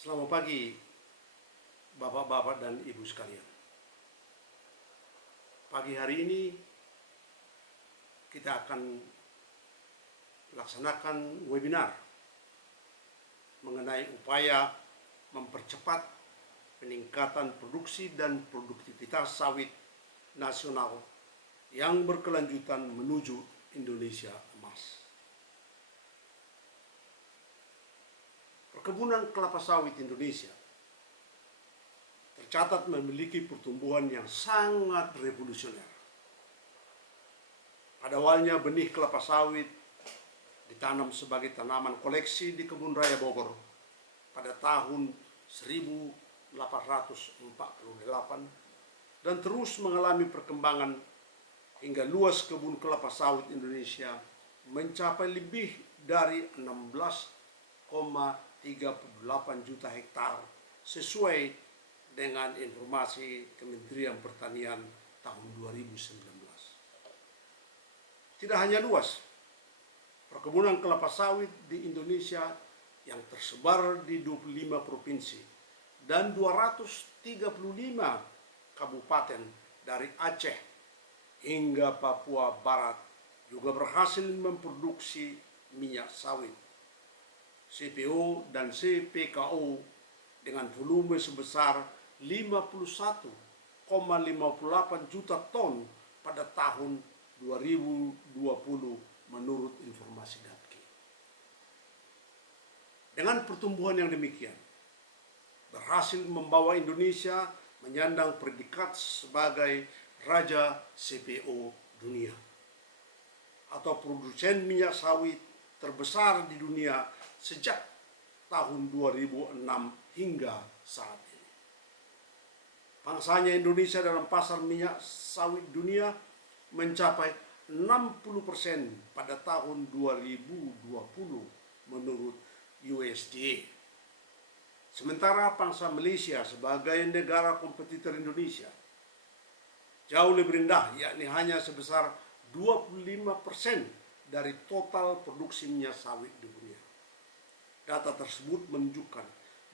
Selamat pagi, Bapak-bapak dan Ibu sekalian. Pagi hari ini kita akan laksanakan webinar mengenai upaya mempercepat peningkatan produksi dan produktivitas sawit nasional yang berkelanjutan menuju Indonesia emas. Perkebunan kelapa sawit Indonesia tercatat memiliki pertumbuhan yang sangat revolusioner. Pada awalnya benih kelapa sawit ditanam sebagai tanaman koleksi di Kebun Raya Bogor pada tahun 1848 dan terus mengalami perkembangan hingga luas kebun kelapa sawit Indonesia mencapai lebih dari 16,38 juta hektar sesuai dengan informasi Kementerian Pertanian tahun 2019. Tidak hanya luas, perkebunan kelapa sawit di Indonesia yang tersebar di 25 provinsi dan 235 kabupaten dari Aceh hingga Papua Barat juga berhasil memproduksi minyak sawit, CPO dan CPKO dengan volume sebesar 51,58 juta ton pada tahun 2020 menurut informasi DAPKI. Dengan pertumbuhan yang demikian, berhasil membawa Indonesia menyandang predikat sebagai Raja CPO dunia atau produsen minyak sawit terbesar di dunia sejak tahun 2006 hingga saat ini. Pangsanya Indonesia dalam pasar minyak sawit dunia mencapai 60% pada tahun 2020 menurut USDA. Sementara pangsa Malaysia sebagai negara kompetitor Indonesia jauh lebih rendah, yakni hanya sebesar 25% dari total produksi minyak sawit di dunia. Data tersebut menunjukkan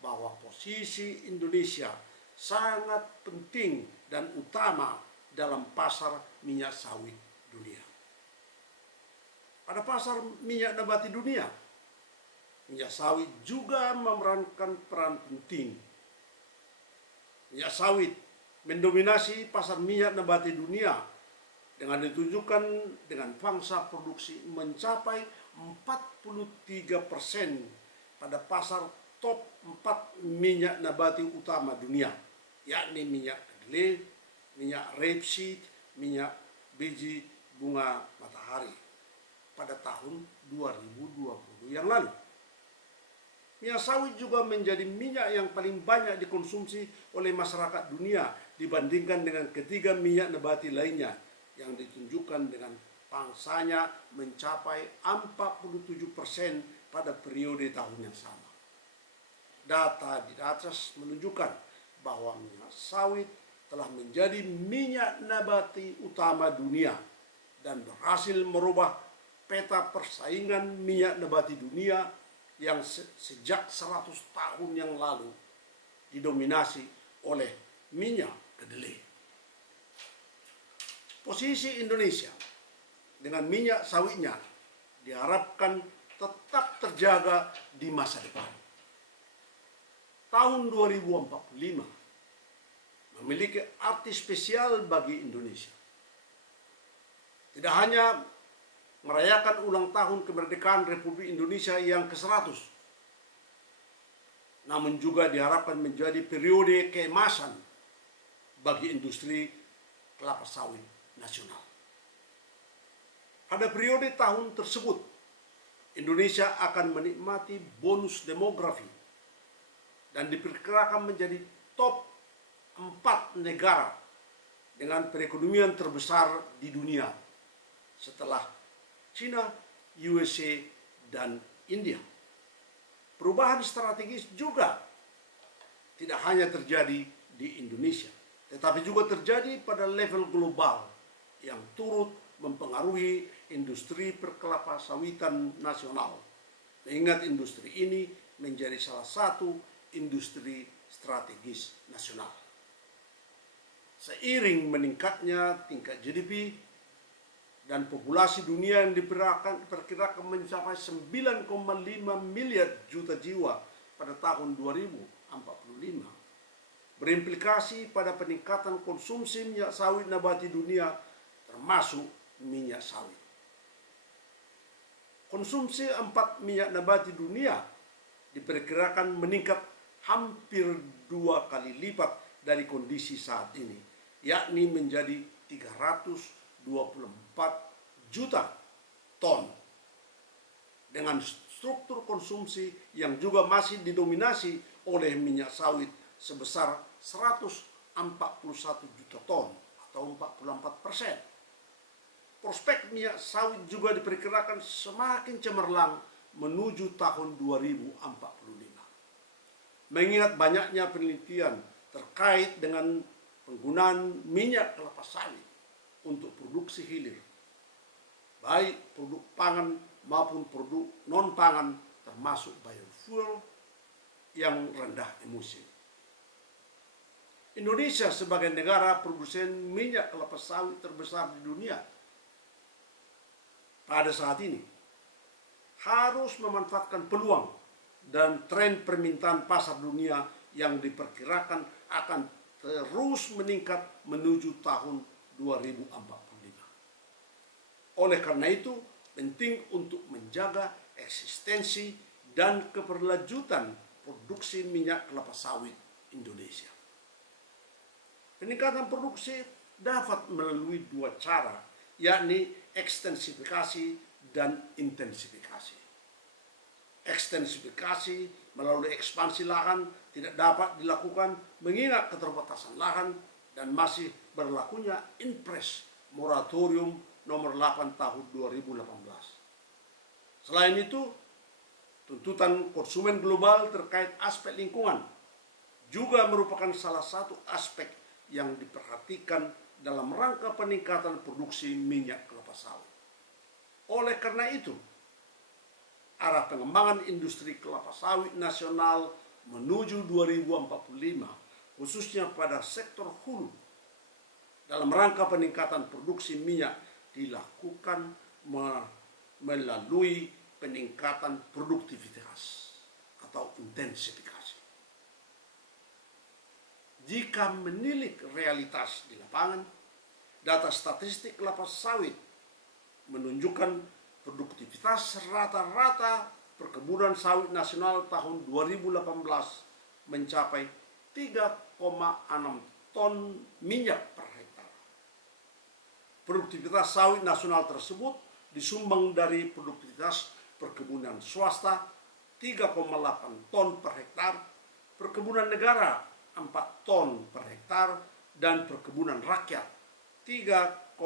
bahwa posisi Indonesia sangat penting dan utama dalam pasar minyak sawit dunia. Pada pasar minyak nabati dunia, minyak sawit juga memerankan peran penting. Minyak sawit mendominasi pasar minyak nabati dunia dengan ditunjukkan dengan pangsa produksi mencapai 43% pada pasar top 4 minyak nabati utama dunia, yakni minyak kedelai, minyak rapeseed, minyak biji bunga matahari pada tahun 2020 yang lalu. Minyak sawit juga menjadi minyak yang paling banyak dikonsumsi oleh masyarakat dunia dibandingkan dengan ketiga minyak nabati lainnya yang ditunjukkan dengan pangsanya mencapai 47% pada periode tahun yang sama. Data di atas menunjukkan bahwa minyak sawit telah menjadi minyak nabati utama dunia dan berhasil merubah peta persaingan minyak nabati dunia yang sejak 100 tahun yang lalu didominasi oleh minyak kedelai. Posisi Indonesia dengan minyak sawitnya diharapkan tetap terjaga di masa depan. Tahun 2045 memiliki arti spesial bagi Indonesia. Tidak hanya merayakan ulang tahun kemerdekaan Republik Indonesia yang ke-100, namun juga diharapkan menjadi periode keemasan bagi industri kelapa sawit nasional. Pada periode tahun tersebut, Indonesia akan menikmati bonus demografi dan diperkirakan menjadi top 4 negara dengan perekonomian terbesar di dunia setelah China, USA, dan India. Perubahan strategis juga tidak hanya terjadi di Indonesia, tetapi juga terjadi pada level global yang turut mempengaruhi industri perkelapa sawitan nasional. Mengingat industri ini menjadi salah satu industri strategis nasional. Seiring meningkatnya tingkat GDP dan populasi dunia yang diperkirakan mencapai 9,5 miliar juta jiwa pada tahun 2045, berimplikasi pada peningkatan konsumsi minyak sawit nabati dunia termasuk minyak sawit. Konsumsi minyak nabati dunia diperkirakan meningkat hampir 2 kali lipat dari kondisi saat ini, yakni menjadi 324 juta ton, dengan struktur konsumsi yang juga masih didominasi oleh minyak sawit sebesar 141 juta ton atau 44%. Prospek minyak sawit juga diperkirakan semakin cemerlang menuju tahun 2045. Mengingat banyaknya penelitian terkait dengan penggunaan minyak kelapa sawit untuk produksi hilir, baik produk pangan maupun produk non-pangan termasuk biofuel yang rendah emisi. Indonesia sebagai negara produsen minyak kelapa sawit terbesar di dunia pada saat ini harus memanfaatkan peluang dan tren permintaan pasar dunia yang diperkirakan akan terus meningkat menuju tahun 2045. Oleh karena itu, penting untuk menjaga eksistensi dan keberlanjutan produksi minyak kelapa sawit Indonesia. Peningkatan produksi dapat melalui 2 cara, yakni ekstensifikasi dan intensifikasi. Ekstensifikasi melalui ekspansi lahan tidak dapat dilakukan mengingat keterbatasan lahan dan masih berlakunya Inpres Moratorium nomor 8 tahun 2018. Selain itu, tuntutan konsumen global terkait aspek lingkungan juga merupakan salah satu aspek yang diperhatikan dalam rangka peningkatan produksi minyak kelapa sawit. Oleh karena itu, arah pengembangan industri kelapa sawit nasional menuju 2045, khususnya pada sektor hulu, dalam rangka peningkatan produksi minyak dilakukan melalui peningkatan produktivitas atau intensifikasi. Jika menilik realitas di lapangan, data statistik kelapa sawit menunjukkan produktivitas rata-rata perkebunan sawit nasional tahun 2018 mencapai 3,6 ton minyak per hektar. Produktivitas sawit nasional tersebut disumbang dari produktivitas perkebunan swasta 3,8 ton per hektar, perkebunan negara 4 ton per hektar, dan perkebunan rakyat 3,6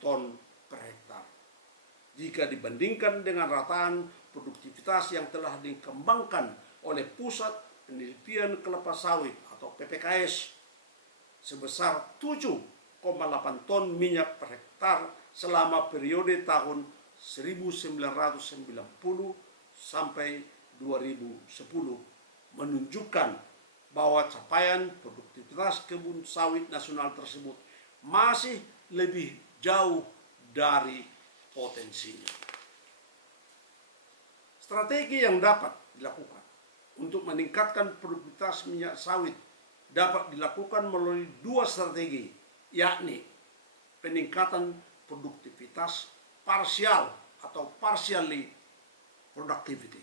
ton per hektar. Jika dibandingkan dengan rataan produktivitas yang telah dikembangkan oleh Pusat Penelitian Kelapa Sawit atau PPKS sebesar 7,8 ton minyak per hektar selama periode tahun 1990 sampai 2010 menunjukkan bahwa capaian produktivitas kebun sawit nasional tersebut masih lebih jauh dari potensinya. Strategi yang dapat dilakukan untuk meningkatkan produktivitas minyak sawit dapat dilakukan melalui 2 strategi, yakni peningkatan produktivitas parsial atau partial productivity,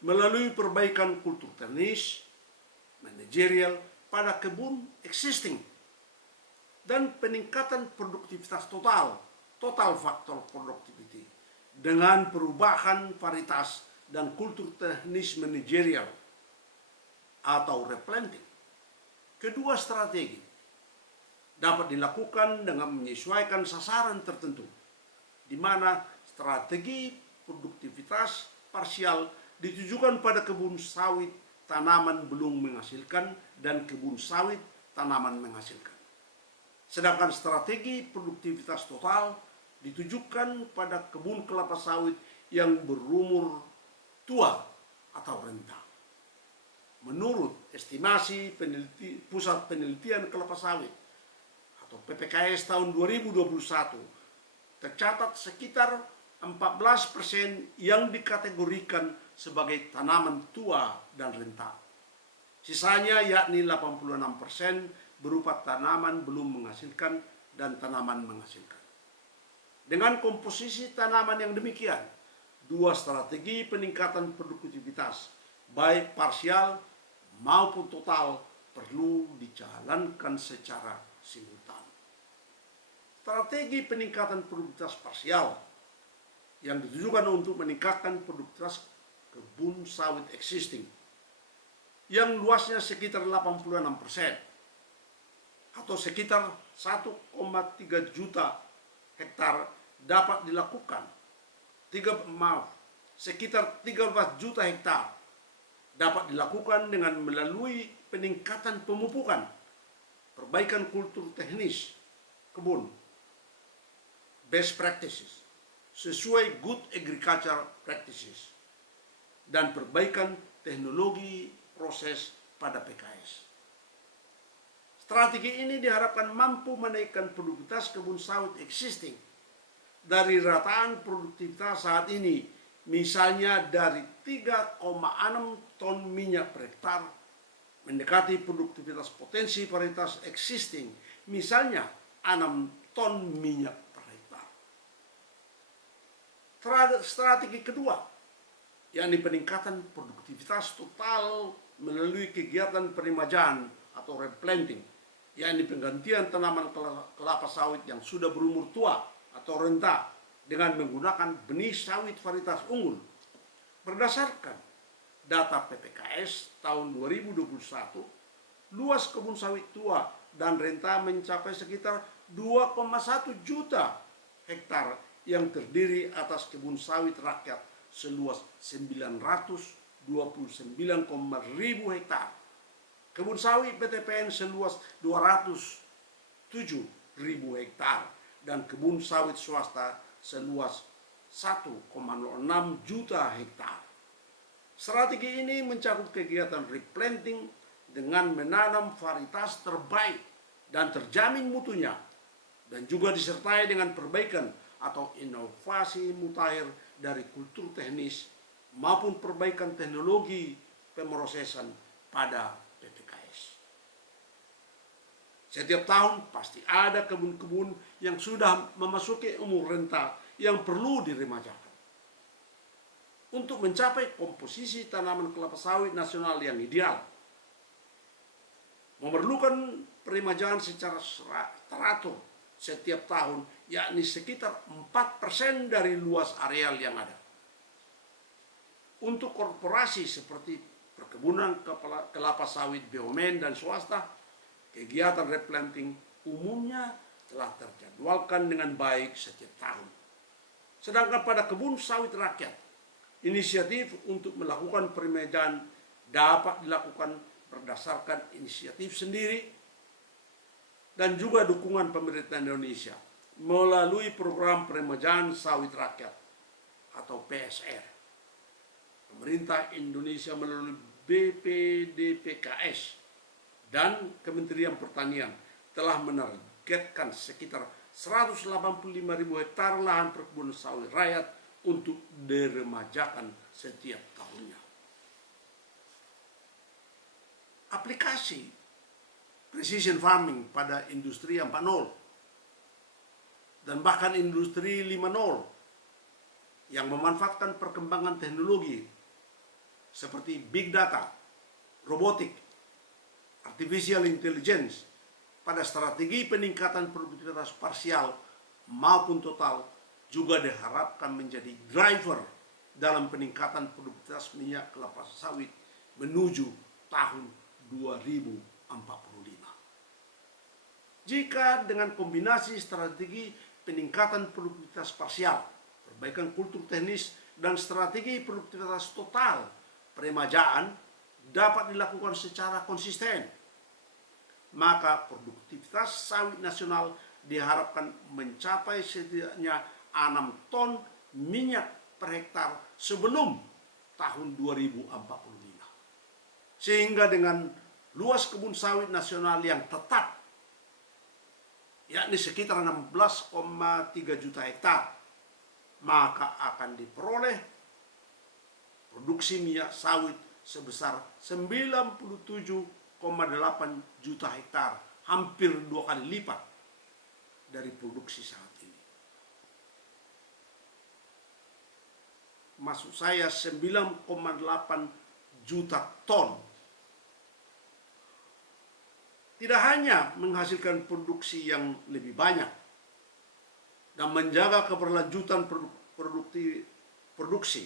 melalui perbaikan kultur teknis, manajerial pada kebun existing, dan peningkatan produktivitas total faktor productivity, dengan perubahan varietas dan kultur teknis manajerial atau replanting. Kedua strategi dapat dilakukan dengan menyesuaikan sasaran tertentu, di mana strategi produktivitas parsial ditujukan pada kebun sawit tanaman belum menghasilkan dan kebun sawit tanaman menghasilkan. Sedangkan strategi produktivitas total ditujukan pada kebun kelapa sawit yang berumur tua atau renta. Menurut estimasi Pusat Penelitian Kelapa Sawit atau PPKS tahun 2021, tercatat sekitar 14% yang dikategorikan sebagai tanaman tua dan renta. Sisanya yakni 86% berupa tanaman belum menghasilkan dan tanaman menghasilkan. Dengan komposisi tanaman yang demikian, dua strategi peningkatan produktivitas, baik parsial maupun total, perlu dijalankan secara simultan. Strategi peningkatan produktivitas parsial yang ditujukan untuk meningkatkan produktivitas kebun sawit existing yang luasnya sekitar 86% atau sekitar 1,3 juta hektar dapat dilakukan. Sekitar 13 juta hektar dapat dilakukan dengan melalui peningkatan pemupukan, perbaikan kultur teknis kebun, best practices, sesuai good agriculture practices, dan perbaikan teknologi proses pada PKS. Strategi ini diharapkan mampu menaikkan produktivitas kebun sawit existing dari rataan produktivitas saat ini, misalnya dari 3,6 ton minyak per hektar mendekati produktivitas potensi varietas existing, misalnya 6 ton minyak per hektar. Strategi kedua, yakni peningkatan produktivitas total melalui kegiatan peremajaan atau replanting, yakni penggantian tanaman kelapa sawit yang sudah berumur tua atau renta dengan menggunakan benih sawit varietas unggul. Berdasarkan data PPKS tahun 2021, luas kebun sawit tua dan renta mencapai sekitar 2,1 juta hektar yang terdiri atas kebun sawit rakyat seluas 929,000 hektar, kebun sawit PTPN seluas 207.000 hektar, dan kebun sawit swasta seluas 1,06 juta hektar. Strategi ini mencakup kegiatan replanting dengan menanam varietas terbaik dan terjamin mutunya, dan juga disertai dengan perbaikan atau inovasi mutakhir dari kultur teknis maupun perbaikan teknologi pemrosesan pada PPKS. Setiap tahun pasti ada kebun-kebun yang sudah memasuki umur renta yang perlu diremajakan. Untuk mencapai komposisi tanaman kelapa sawit nasional yang ideal, memerlukan peremajaan secara teratur setiap tahun, yakni sekitar 4% dari luas areal yang ada. Untuk korporasi seperti perkebunan kelapa sawit BUMN dan swasta, kegiatan replanting umumnya telah terjadwalkan dengan baik setiap tahun. Sedangkan pada kebun sawit rakyat, inisiatif untuk melakukan peremajaan dapat dilakukan berdasarkan inisiatif sendiri dan juga dukungan pemerintah Indonesia melalui program peremajaan sawit rakyat atau PSR. Pemerintah Indonesia melalui BPDPKS dan Kementerian Pertanian telah menargetkan sekitar 185.000 hektar lahan perkebunan sawit rakyat untuk diremajakan setiap tahunnya. Aplikasi precision farming pada industri 4.0 dan bahkan industri 5.0 yang memanfaatkan perkembangan teknologi seperti big data, robotik, artificial intelligence pada strategi peningkatan produktivitas parsial maupun total juga diharapkan menjadi driver dalam peningkatan produktivitas minyak kelapa sawit menuju tahun 2045. Jika dengan kombinasi strategi peningkatan produktivitas parsial, perbaikan kultur teknis, dan strategi produktivitas total, peremajaan dapat dilakukan secara konsisten, maka produktivitas sawit nasional diharapkan mencapai setidaknya 6 ton minyak per hektar sebelum tahun 2045. Sehingga dengan luas kebun sawit nasional yang tetap, yakni sekitar 16,3 juta hektar, maka akan diperoleh produksi minyak sawit sebesar 97,8 juta hektar, hampir 2 kali lipat dari produksi saat ini. Maksud saya 9,8 juta ton. Tidak hanya menghasilkan produksi yang lebih banyak dan menjaga keberlanjutan produksi,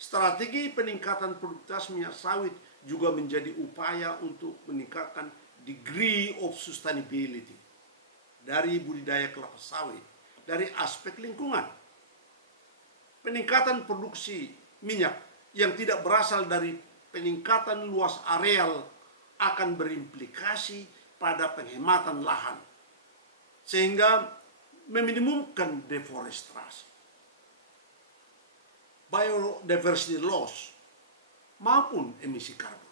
strategi peningkatan produktivitas minyak sawit juga menjadi upaya untuk meningkatkan degree of sustainability dari budidaya kelapa sawit dari aspek lingkungan. Peningkatan produksi minyak yang tidak berasal dari peningkatan luas areal akan berimplikasi pada penghematan lahan, sehingga meminimumkan deforestasi, biodiversity loss, maupun emisi karbon.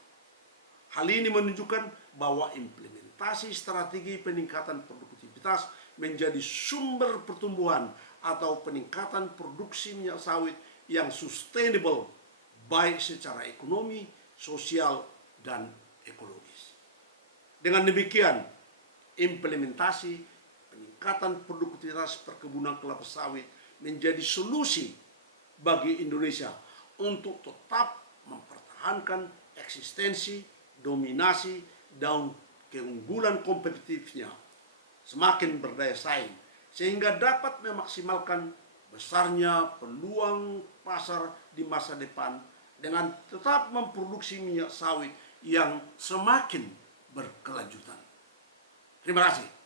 Hal ini menunjukkan bahwa implementasi strategi peningkatan produktivitas menjadi sumber pertumbuhan atau peningkatan produksi minyak sawit yang sustainable, baik secara ekonomi, sosial, dan ekologis. Dengan demikian, implementasi peningkatan produktivitas perkebunan kelapa sawit menjadi solusi bagi Indonesia untuk tetap mempertahankan eksistensi, dominasi, dan keunggulan kompetitifnya semakin berdaya saing, sehingga dapat memaksimalkan besarnya peluang pasar di masa depan dengan tetap memproduksi minyak sawit yang semakin berkelanjutan. Terima kasih.